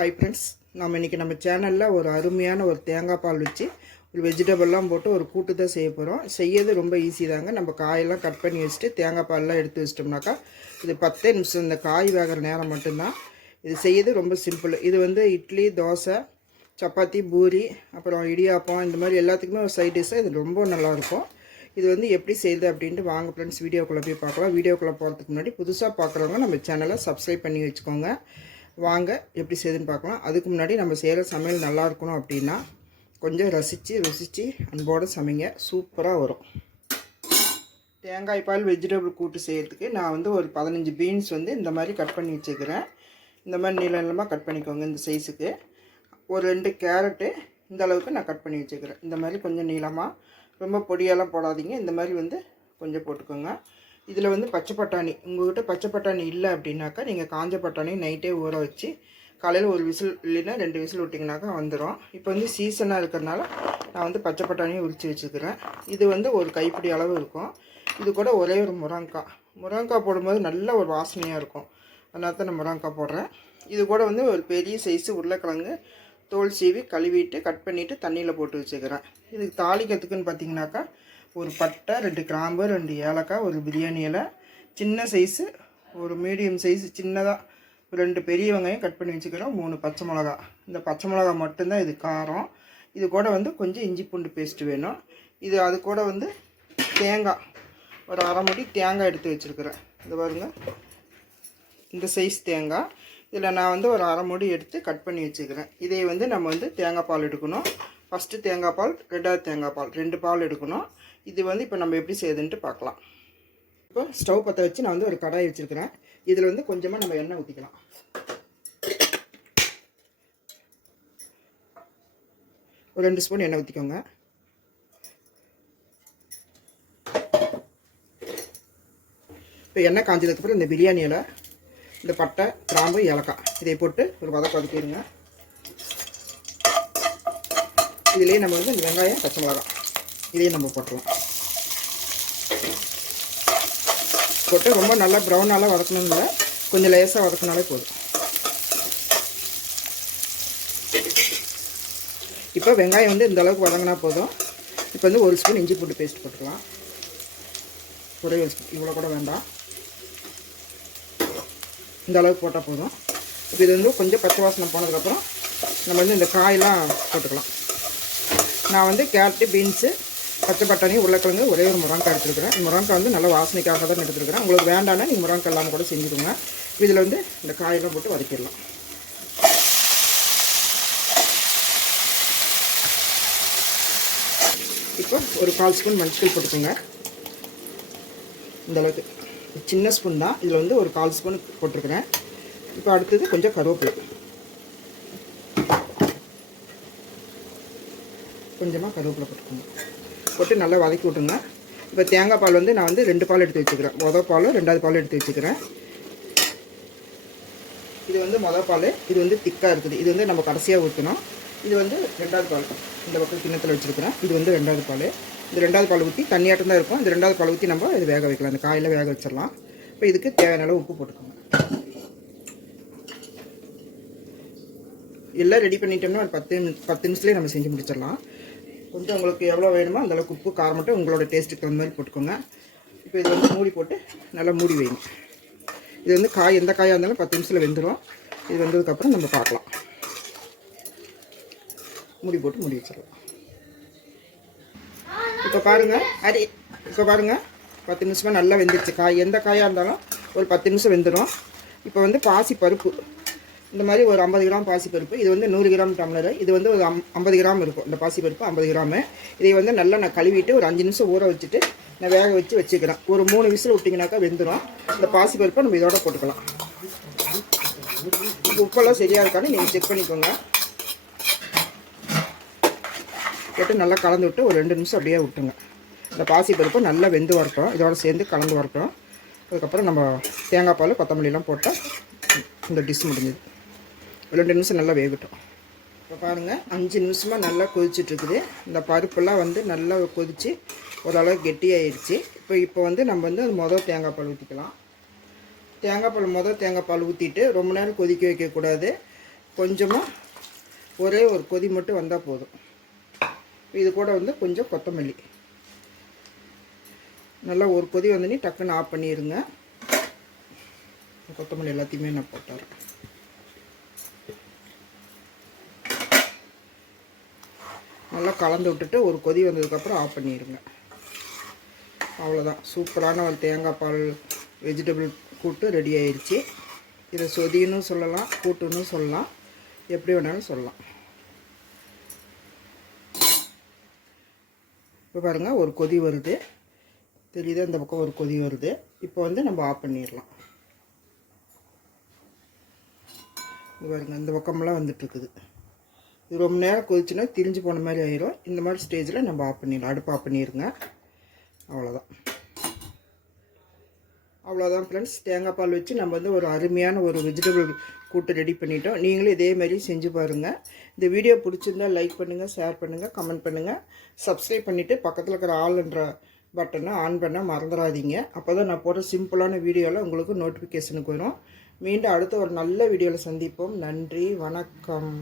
Hi friends, நம்ம சேனலில் ஒரு அருமையான ஒரு தேங்காய் பால் வச்சு ஒரு வெஜிடபிள்லாம் போட்டு ஒரு கூட்டு தான் செய்ய போகிறோம். செய்யறது ரொம்ப ஈஸி தாங்க. நம்ம காயெல்லாம் கட் பண்ணி வச்சுட்டு தேங்காய் பால்லாம் எடுத்து வச்சிட்டோம்னாக்கா இது 10 நிமிஷம், இந்த காய் வேகிற நேரம் மட்டும்தான். இது செய்யறது ரொம்ப சிம்பிள். இது வந்து இட்லி, தோசை, சப்பாத்தி, பூரி, அப்புறம் இடியாப்பம், இந்த மாதிரி எல்லாத்துக்குமே ஒரு சைட் டிஷ்ஷாக இது ரொம்ப நல்லாயிருக்கும். இது வந்து எப்படி செய்யுது அப்படின்ட்டு வாங்க ஃப்ரெண்ட்ஸ் வீடியோக்குள்ளே போய் பார்க்கலாம். வீடியோக்குள்ளே போகிறதுக்கு முன்னாடி புதுசாக பார்க்குறவங்க நம்ம சேனலை சப்ஸ்கிரைப் பண்ணி வச்சுக்கோங்க. வாங்க எப்படி செய்யுதுன்னு பார்க்கலாம். அதுக்கு முன்னாடி நம்ம செய்கிற சமையல் நல்லா இருக்கணும் அப்படின்னா கொஞ்சம் ருசித்து அன்போடு சமைங்க, சூப்பராக வரும். தேங்காய் பால் வெஜிடபிள் கூட்டு செய்கிறதுக்கு நான் வந்து ஒரு 15 பீன்ஸ் வந்து இந்த மாதிரி கட் பண்ணி வச்சுக்கிறேன். இந்த மாதிரி நீளமாக கட் பண்ணிக்கோங்க. இந்த சைஸுக்கு ஒரு 2 கேரட்டு இந்த அளவுக்கு நான் கட் பண்ணி வச்சுக்கிறேன். இந்த மாதிரி கொஞ்சம் நீளமாக, ரொம்ப பொடியெல்லாம் போடாதீங்க. இந்த மாதிரி வந்து கொஞ்சம் போட்டுக்கோங்க. இதில் வந்து பச்சை பட்டாணி, உங்கள்கிட்ட பச்சை பட்டாணி இல்லை அப்படின்னாக்கா நீங்கள் காஞ்ச பட்டாணி நைட்டே ஊற வச்சு காலையில் ஒரு விசில் இல்லைன்னா 2 விசில் விட்டிங்கனாக்கா வந்துடும். இப்போ வந்து சீசனாக இருக்கிறதுனால நான் வந்து பச்சை பட்டாணியை உரித்து வச்சுக்கிறேன். இது வந்து ஒரு கைப்பிடி அளவு இருக்கும். இது கூட ஒரே ஒரு முருங்கைக்காய் போடும்போது நல்ல ஒரு வாசனையாக இருக்கும். அதனால தான் நான் முருங்கைக்காய் போடுறேன். இது கூட வந்து ஒரு பெரிய சைஸு உருளைக்கிழங்கு தோல் சீவி கழுவிட்டு கட் பண்ணிவிட்டு தண்ணியில் போட்டு வச்சுக்கிறேன். இதுக்கு தாளிக்கிறதுக்குன்னு பார்த்தீங்கன்னாக்கா ஒரு பட்டை, 2 கிராம்பு, 2 ஏலக்காய், ஒரு பிரியாணி இலை, சின்ன சைஸு ஒரு மீடியம் சைஸு சின்னதாக 2 பெரிய வெங்காயம் கட் பண்ணி வச்சுக்கிறோம், 3 பச்சை மிளகா. இந்த பச்சை மிளகா மட்டும்தான் இது காரம். இது கூட வந்து கொஞ்சம் இஞ்சி பூண்டு பேஸ்ட்டு வேணும். இது அது கூட வந்து தேங்காய் ஒரு அரை மூடி தேங்காய் எடுத்து வச்சுருக்கிறேன். இது பாருங்கள், இந்த சைஸ் தேங்காய். இதில் நான் வந்து ஒரு அரை மூடி எடுத்து கட் பண்ணி வச்சுக்கிறேன். இதை வந்து நம்ம வந்து தேங்காய் பால் எடுக்கணும். ஃபஸ்ட்டு தேங்காய் பால், 2வது தேங்காய் பால், 2 பால் எடுக்கணும். இது வந்து இப்போ நம்ம எப்படி செய்யுதுன்ட்டு பார்க்கலாம். இப்போ ஸ்டவ் பற்ற வச்சு நான் வந்து ஒரு கடாய் வச்சுருக்கிறேன். இதில் வந்து கொஞ்சமாக நம்ம எண்ணெய் ஊற்றிக்கலாம். ஒரு 2 ஸ்பூன் எண்ணெய் ஊற்றிக்கோங்க. இப்போ எண்ணெய் காஞ்சதுக்கப்புறம் இந்த பிரியாணி இலை, இந்த பட்டை, கிராம்பு, ஏலக்காய் இதை போட்டு ஒரு வதக்கிடுங்க. இதிலேயே நம்ம வந்து இந்த வெங்காயம், பச்சை மிளகாய் இதையும் நம்ம போட்டுடலாம். போட்டு ரொம்ப நல்லா ப்ரௌனாலாம் வதக்கணும் இல்லை, கொஞ்சம் லேசாக வதக்கினாலே போதும். இப்போ வெங்காயம் வந்து இந்த அளவுக்கு வதங்கினா போதும். இப்போ வந்து 1 ஸ்பூன் இஞ்சி பூண்டு பேஸ்ட் போட்டுக்கலாம். ஒரே 1 ஸ்பூன், இவ்வளோ கூட வேண்டாம், இந்த அளவுக்கு போட்டால் போதும். இப்போ இது வந்து கொஞ்சம் பச்சை வாசனை போனதுக்கப்புறம் நம்ம வந்து இந்த காயெல்லாம் போட்டுக்கலாம். நான் வந்து கேரட்டு, பீன்ஸு, பச்சை பட்டாணி, உருளைக்கிழங்கு, ஒரே ஒரு முருங்கைக்காய் எடுத்துருக்கிறேன். முருங்கைக்காய் வந்து நல்லா வாசனைக்காக தான் எடுத்துருக்கிறேன். உங்களுக்கு வேண்டாம்னா நீங்கள் முருங்கைக்காய் இல்லாமல் கூட செஞ்சுக்கோங்க. இதில் வந்து இந்த காயெல்லாம் போட்டு வதக்கிடலாம். இப்போ ஒரு 1/4 ஸ்பூன் மஞ்சள் போட்டுக்கோங்க. இந்தளவுக்கு சின்ன ஸ்பூன் தான், இதில் வந்து ஒரு 1/4 ஸ்பூன் போட்டிருக்கிறேன். இப்போ அடுத்தது கொஞ்சம் கருவேப்பிலை, கொஞ்சமாக கருவேப்பிலை போட்டுக்கோங்க. போட்டு நல்லா வதக்கி விட்டுருங்க. இப்போ தேங்காய் பால் வந்து நான் வந்து 2 பால் எடுத்து வச்சுக்கிறேன். மொதல் பால், 2வது பால் எடுத்து வச்சுக்கிறேன். இது வந்து மொதல் பால், இது வந்து திக்காக இருக்குது. இது வந்து நம்ம கடைசியாக ஊற்றணும். இது வந்து 2வது பால், இந்த பக்கம் கிண்ணத்தில் வச்சுருக்கிறேன். இது வந்து 2வது பால். இந்த 2வது பால் ஊற்றி தண்ணியாட்டம் தான் இருக்கும். இந்த 2வது பால் ஊற்றி நம்ம இது வேக வைக்கலாம். இந்த காயில் வேக வச்சிடலாம். இப்போ இதுக்கு தேவையான அளவு உப்பு போட்டுக்கோங்க. எல்லாம் ரெடி பண்ணிட்டோம்னா ஒரு 10 நிமிஷத்துலேயே நம்ம செஞ்சு முடிச்சிடலாம். கொஞ்சம் உங்களுக்கு எவ்வளோ வேணுமோ அந்தளவுக்கு உப்பு, காரம் மட்டும் உங்களோட டேஸ்ட்டுக்கு தகுந்த மாதிரி போட்டுக்கோங்க. இப்போ இது வந்து மூடி போட்டு நல்லா மூடி வைங்க. இது வந்து எந்த காயாக இருந்தாலும் 10 நிமிஷத்தில் வெந்துடும். இது வந்ததுக்கப்புறம் நம்ம பார்க்கலாம். மூடி போட்டு மூடி வச்சிடலாம். இப்போ பாருங்கள், இப்போ பாருங்கள் 10 நிமிஷமாக நல்லா வெந்துடுச்சு. எந்த காயாக இருந்தாலும் ஒரு 10 நிமிஷம் வெந்துடும். இப்போ வந்து பாசி பருப்பு, இந்த மாதிரி ஒரு 50 கிராம் பாசிப்பருப்பு. இது வந்து 100 கிராம் டம்ளர். இது வந்து ஒரு 50 கிராம் இருக்கும். இந்த பாசிப்பருப்பு 50 கிராமு. இதை வந்து நல்லா நான் கழுவிட்டு ஒரு 5 நிமிஷம் ஊற வச்சுட்டு நான் வேக வச்சுக்கிறேன். ஒரு 3 விசில் விட்டிங்கனாக்கா வெந்துடும். இந்த பாசிப்பருப்பை நம்ம இதோட போட்டுக்கலாம். உப்பெல்லாம் சரியாக இருக்கான்னு நீங்கள் செக் பண்ணிக்கோங்க. போட்டு நல்லா கலந்து விட்டு ஒரு 2 நிமிஷம் அப்படியே விட்டுங்க. இந்த பாசிப்பருப்பு நல்லா வெந்து வரட்டும், இதோட சேர்ந்து கலந்து வரட்டும். அதுக்கப்புறம் நம்ம தேங்காய் பால், கொத்தமல்லிலாம் போட்டால் இந்த டிஷ் முடிஞ்சது. 2 நிமிஷம் நல்லா வேகட்டும். இப்போ பாருங்கள் 5 நிமிஷமாக நல்லா கொதிச்சிட்ருக்குது. இந்த பருப்பெல்லாம் வந்து நல்லா கொதித்து ஓரளவு கெட்டியாகிடுச்சு. இப்போ வந்து நம்ம வந்து மொதல் தேங்காய் பால் ஊற்றிக்கலாம். தேங்காய் பால் தேங்காய் பால் ஊற்றிட்டு ரொம்ப நேரம் கொதிக்க வைக்கக்கூடாது. கொஞ்சமாக ஒரே ஒரு கொதி மட்டும் வந்தால் போதும். இது கூட வந்து கொஞ்சம் கொத்தமல்லி, நல்லா ஒரு கொதி வந்தோடனே டக்குன்னு ஆஃப் பண்ணிடுங்க. கொத்தமல்லி எல்லாத்தையுமே நான் போட்டுறேன். நல்லா கலந்து விட்டுட்டு ஒரு கொதி வந்ததுக்கப்புறம் ஆஃப் பண்ணிடுங்க. அவ்வளோதான், சூப்பரான ஒரு தேங்காய் பால் வெஜிடபிள் கூட்டு ரெடி ஆயிடுச்சு. இதை சொதின்னு சொல்லலாம், கூட்டுன்னு சொல்லலாம், எப்படி வேணாலும் சொல்லலாம். இப்போ பாருங்கள், ஒரு கொதி வருது தெரியுது, இந்த பக்கம் ஒரு கொதி வருது. இப்போ வந்து நம்ம ஆஃப் பண்ணிடலாம். இது பாருங்கள், இந்த பக்கமெல்லாம் வந்துட்டுருக்குது. இது ரொம்ப நேரம் கொதிச்சுன்னா திரிஞ்சு போன மாதிரி ஆயிரும். இந்த மாதிரி ஸ்டேஜில் நம்ம ஆஃப் பண்ணிடலாம். அடுப்பு ஆஃப் பண்ணிடுங்க. அவ்வளோதான் ஃப்ரெண்ட்ஸ், தேங்காய் பால் வச்சு நம்ம வந்து ஒரு அருமையான ஒரு வெஜிடபிள் கூட்டு ரெடி பண்ணிட்டோம். நீங்களும் இதே மாதிரி செஞ்சு பாருங்கள். இந்த வீடியோ பிடிச்சிருந்தால் லைக் பண்ணுங்கள், ஷேர் பண்ணுங்கள், கமெண்ட் பண்ணுங்கள், சப்ஸ்கிரைப் பண்ணிவிட்டு பக்கத்தில் இருக்கிற ஆல்ன்ற பட்டனை ஆன் பண்ண மறந்துடாதீங்க. அப்போ தான் நான் போடுற சிம்பிளான வீடியோவில் உங்களுக்கு நோட்டிஃபிகேஷனுக்கு வரும். மீண்டும் அடுத்த ஒரு நல்ல வீடியோவில் சந்திப்போம். நன்றி, வணக்கம்.